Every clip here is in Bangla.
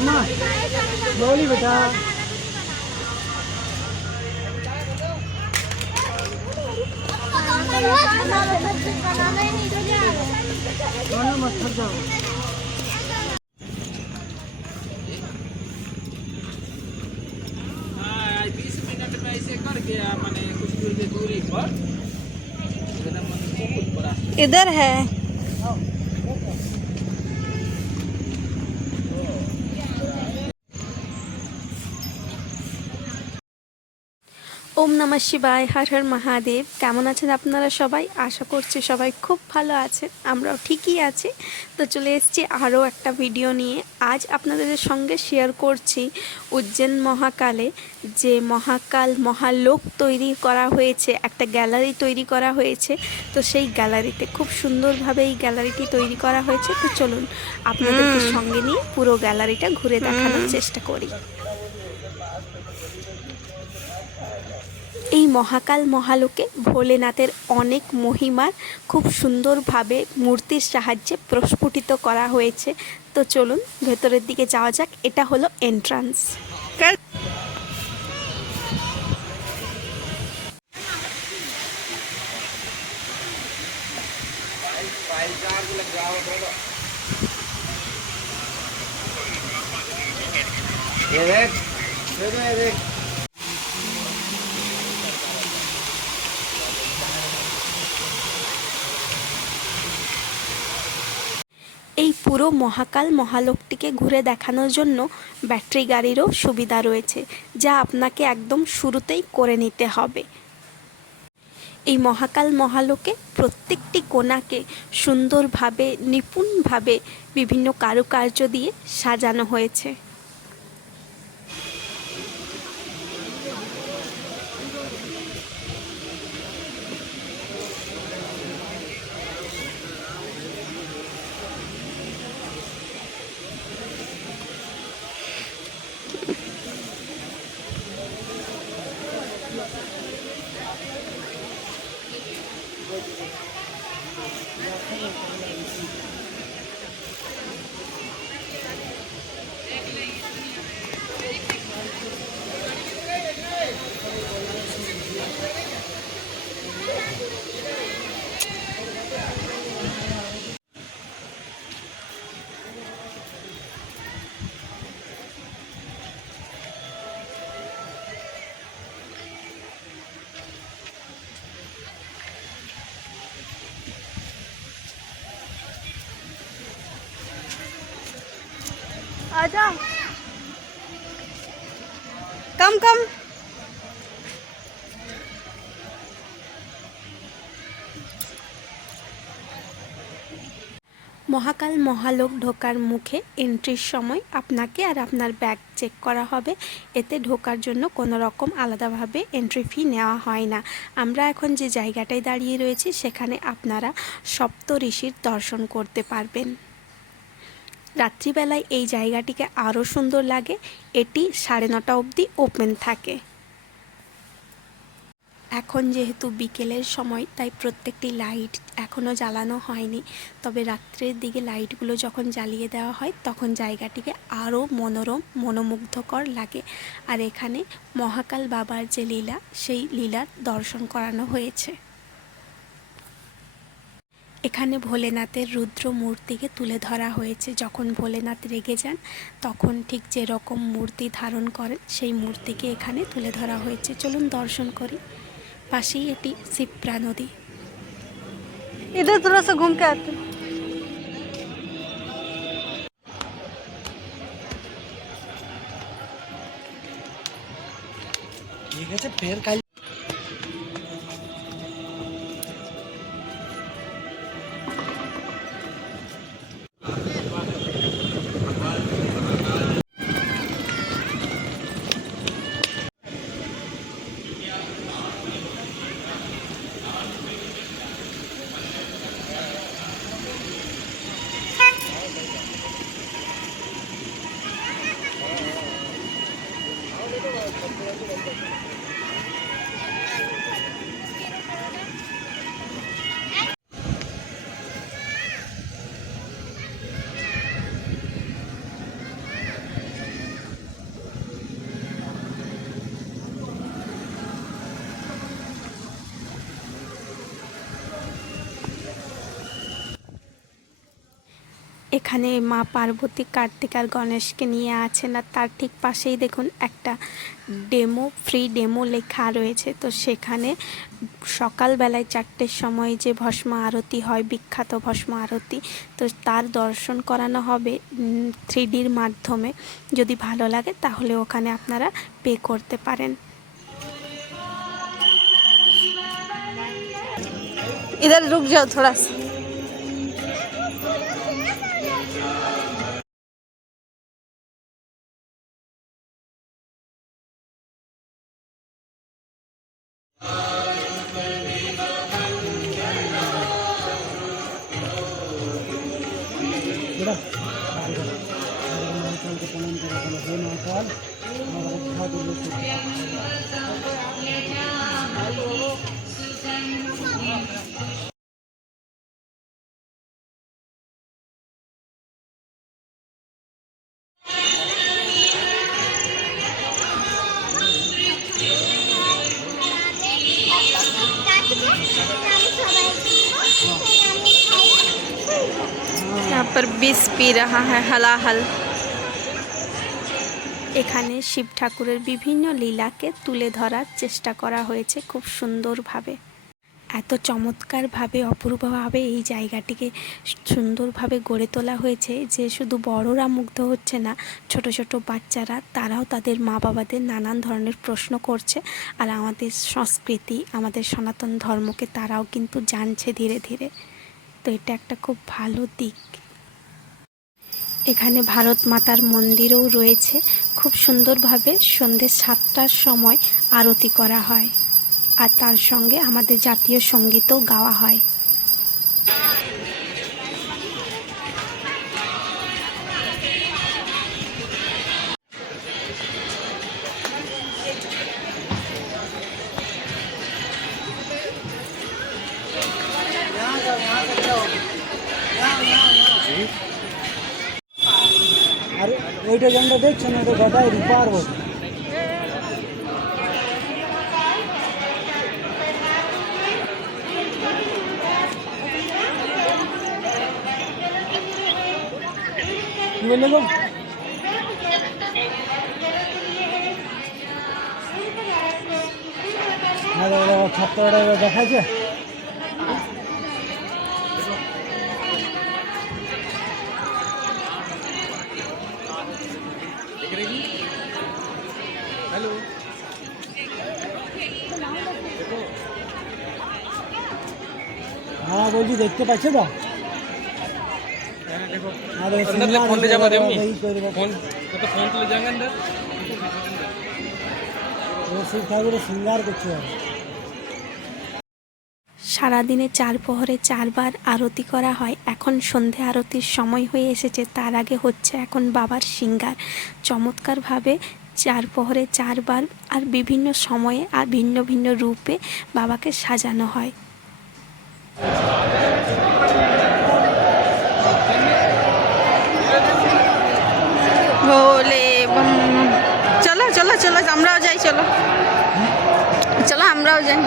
बोली बेटा मत थक जाओ। हाँ 20 मिनट में ऐसे कर गया मैंने कुछ दूरी पर इधर है। ओम नमः शिवाय, हर हर महादेव। কেমন আছেন আপনারা সবাই? আশা করছি সবাই খুব ভালো আছেন, আমরাও ঠিকই আছি। তো চলে এসেছি আরও একটা ভিডিও নিয়ে। আজ আপনাদের সঙ্গে শেয়ার করছি উজ্জৈন মহাকালে যে মহাকাল মহালোক তৈরি করা হয়েছে, একটা গ্যালারি তৈরি করা হয়েছে। তো সেই গ্যালারিতে খুব সুন্দরভাবে এই গ্যালারিটি তৈরি করা হয়েছে। তো চলুন আপনাদেরকে সঙ্গে নিয়ে পুরো গ্যালারিটা ঘুরে দেখানোর চেষ্টা করি। এই মহাকাল মহালোকে ভোলেনাথের অনেক মহিমার খুব সুন্দরভাবে মূর্তির সাহায্যে প্রস্ফুটিত করা হয়েছে। তো চলুন ভেতরের দিকে যাওয়া যাক। এটা হলো এন্ট্রান্স। এই পুরো মহাকাল মহালোকটিকে ঘুরে দেখানোর জন্য ব্যাটারি গাড়িরও সুবিধা রয়েছে, যা আপনাকে একদম শুরুতেই করে নিতে হবে। এই মহাকাল মহালোকে প্রত্যেকটি কোণাকে সুন্দরভাবে নিপুণভাবে বিভিন্ন কারুকার্য দিয়ে সাজানো হয়েছে। आजा कम कम। মহাকাল মহালোক ঢোকার মুখে এন্ট্রির সময় আপনাকে আর আপনার ব্যাগ চেক করা হবে। এতে ঢোকার জন্য কোনো রকম আলাদাভাবে এন্ট্রি ফি নেওয়া হয় না। আমরা এখন যে জায়গাটায় দাঁড়িয়ে রয়েছি সেখানে আপনারা সপ্ত ঋষির দর্শন করতে পারবেন। রাত্রিবেলায় এই জায়গাটিকে আরও সুন্দর লাগে। এটি 9:30 অবধি ওপেন থাকে। এখন যেহেতু বিকেলের সময় তাই প্রত্যেকটি লাইট এখনও জ্বালানো হয়নি, তবে রাত্রের দিকে লাইটগুলো যখন জ্বালিয়ে দেওয়া হয় তখন জায়গাটিকে আরও মনোরম মনোমুগ্ধকর লাগে। আর এখানে মহাকাল বাবার যে লীলা, সেই লীলার দর্শন করানো হয়েছে। এখানে ভোলেনাথের রুদ্র মূর্তিকে তুলে ধরা হয়েছে। যখন ভোলেনাথ রেগে যান তখন ঠিক যেরকম মূর্তি ধারণ করেন সেই মূর্তিকে এখানে তুলে ধরা হয়েছে। চলুন দর্শন করি। পাশেই এটি শিপ্রা নদী। इधर थोड़ा सा घूम के आते। ঠিক আছে ফের কাল এখানে মা পার্বতী, কার্তিক আর গণেশকে নিয়ে আছেন, আর তার ঠিক পাশেই দেখুন একটা ফ্রি ডেমো লেখা রয়েছে। তো সেখানে সকালবেলায় 4টের সময় যে ভস্ম আরতি হয়, বিখ্যাত ভস্ম আরতি, তো তার দর্শন করানো হবে 3Dর মাধ্যমে। যদি ভালো লাগে তাহলে ওখানে আপনারা পে করতে পারেন। इधर रुक जाओ थोड़ा सा। यहाँ पर विष पी रहा है हलाहल। এখানে শিব ঠাকুরের বিভিন্ন লীলাকে তুলে ধরার চেষ্টা করা হয়েছে খুব সুন্দরভাবে। এত চমৎকারভাবে, অপূর্বভাবে এই জায়গাটিকে সুন্দরভাবে গড়ে তোলা হয়েছে যে শুধু বড়রা মুগ্ধ হচ্ছে না, ছোট ছোট বাচ্চারা তারাও তাদের মা বাবাদের নানান ধরনের প্রশ্ন করছে, আর আমাদের সংস্কৃতি, আমাদের সনাতন ধর্মকে তারাও কিন্তু জানছে ধীরে ধীরে। তো এটা একটা খুব ভালো দিক। এখানে ভারত মাতার মন্দিরও রয়েছে। খুব সুন্দরভাবে সন্ধ্যে 7টার সময় আরতি করা হয়, আর তার সঙ্গে আমাদের জাতীয় সঙ্গীতও গাওয়া হয়। আর ওইটা যেটা দেখছেন ওটা গদাই রূপার বটে। কি বললে গো? ছাত্রটা দেখাচ্ছে। हेलो हाँ বলছি দেখতে পাচ্ছ তো? अंदर ले फोन ले जाओ देवनी फोन तो फोन ले जाएंगे अंदर শিব ঠাকুরের শৃঙ্গার করছে। সারাদিনে 4 প্রহরে 4 বার আরতি করা হয়। এখন সন্ধে আরতির সময় হয়ে এসেছে, তার আগে হচ্ছে এখন বাবার শৃঙ্গার। চমৎকারভাবে 4 প্রহরে 4 বার আর বিভিন্ন সময়ে আর ভিন্ন ভিন্ন রূপে বাবাকে সাজানো হয়। ভোলে চলো চলো চলো, আমরাও যাই, চলো চলো আমরাও যাই।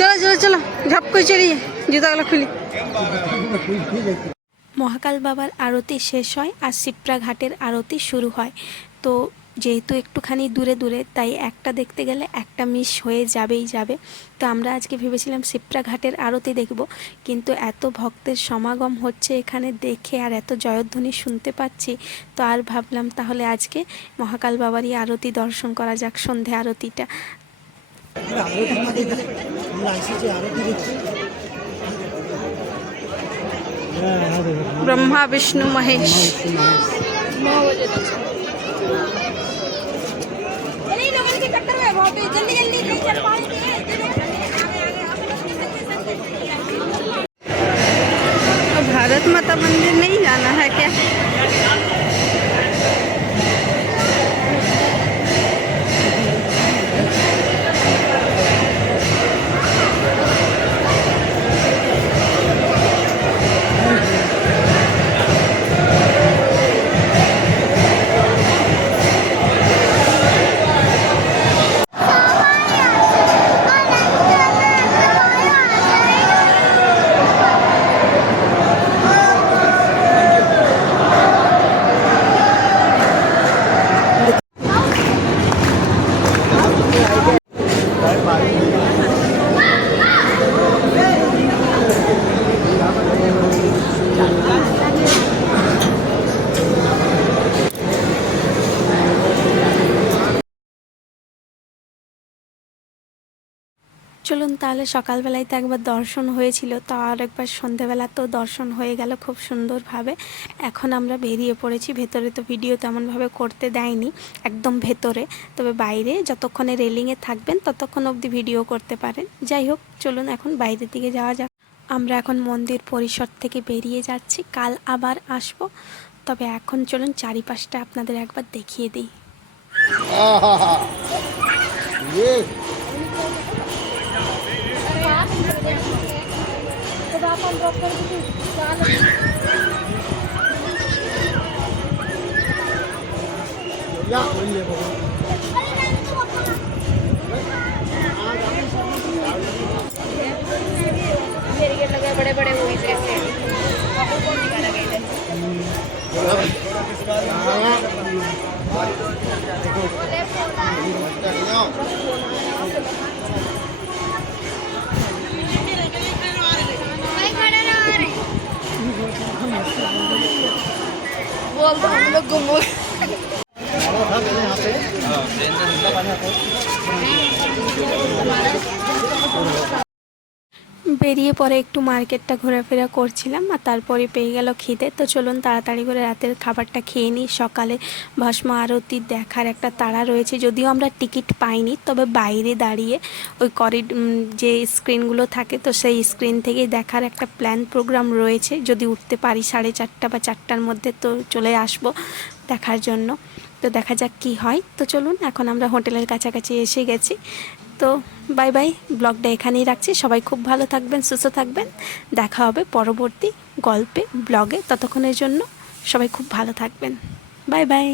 চলো চলো চলো, ঝপ করে চলিয়ে জুতাগুলো খুলি। মহাকাল বাবার আরতি শেষ হয় আর শিপ্রা ঘাটের আরতি শুরু হয়। তো যেহেতু একটুখানি দূরে দূরে, তাই একটা দেখতে গেলে একটা মিস হয়ে যাবে। তো আমরা আজকে ভেবেছিলাম শিপ্রা ঘাটের আরতি দেখব, কিন্তু এত ভক্তের সমাগম হচ্ছে এখানে দেখে, আর এত জয়ধ্বনি শুনতে পাচ্ছি, তো আর ভাবলাম তাহলে আজকে মহাকাল বাবারই আরতি দর্শন করা যাক, সন্ধে আরতিটা। ब्रह्मा विष्णु महेश। भारत माता मंदिर नहीं जाना है क्या? চলুন তাহলে সকালবেলায় তো একবার দর্শন হয়েছিল, তো আর একবার সন্ধেবেলা তো দর্শন হয়ে গেল খুব সুন্দরভাবে। এখন আমরা বেরিয়ে পড়েছি। ভেতরে তো ভিডিও তেমনভাবে করতে দেয়নি, একদম ভেতরে, তবে বাইরে যতক্ষণে রেলিংয়ে থাকবেন ততক্ষণ অবধি ভিডিও করতে পারেন। যাই হোক, চলুন এখন বাইরের দিকে যাওয়া যাক। আমরা এখন মন্দির পরিসর থেকে বেরিয়ে যাচ্ছি, কাল আবার আসব। তবে এখন চলুন চারিপাশটা আপনাদের একবার দেখিয়ে দিই। बड़े बड़े मूवीज रहते हैं कौन निकाला गया बोल दो हम लोग गुम हो বেরিয়ে পরে একটু মার্কেটটা ঘোরাফেরা করছিলাম, আর তারপরে পেয়ে গেল খিদে। তো চলুন তাড়াতাড়ি করে রাতের খাবারটা খেয়ে নিই। সকালে ভস্ম আরতি দেখার একটা তাড়া রয়েছে, যদিও আমরা টিকিট পাইনি, তবে বাইরে দাঁড়িয়ে ওই যে স্ক্রিনগুলো থাকে, তো সেই স্ক্রিন থেকেই দেখার একটা প্ল্যান প্রোগ্রাম রয়েছে। যদি উঠতে পারি 4:30 বা 4টার মধ্যে, তো চলে আসব দেখার জন্য। তো দেখা যাক কি হয়। তো চলুন, এখন আমরা হোটেলের কাছাকাছি এসে গেছি। তো বাই বাই, ব্লগটা এখানেই রাখছি। সবাই খুব ভালো থাকবেন, সুস্থ থাকবেন। দেখা হবে পরবর্তী গল্পে, ব্লগে। ততক্ষণের জন্য সবাই খুব ভালো থাকবেন। Bye bye.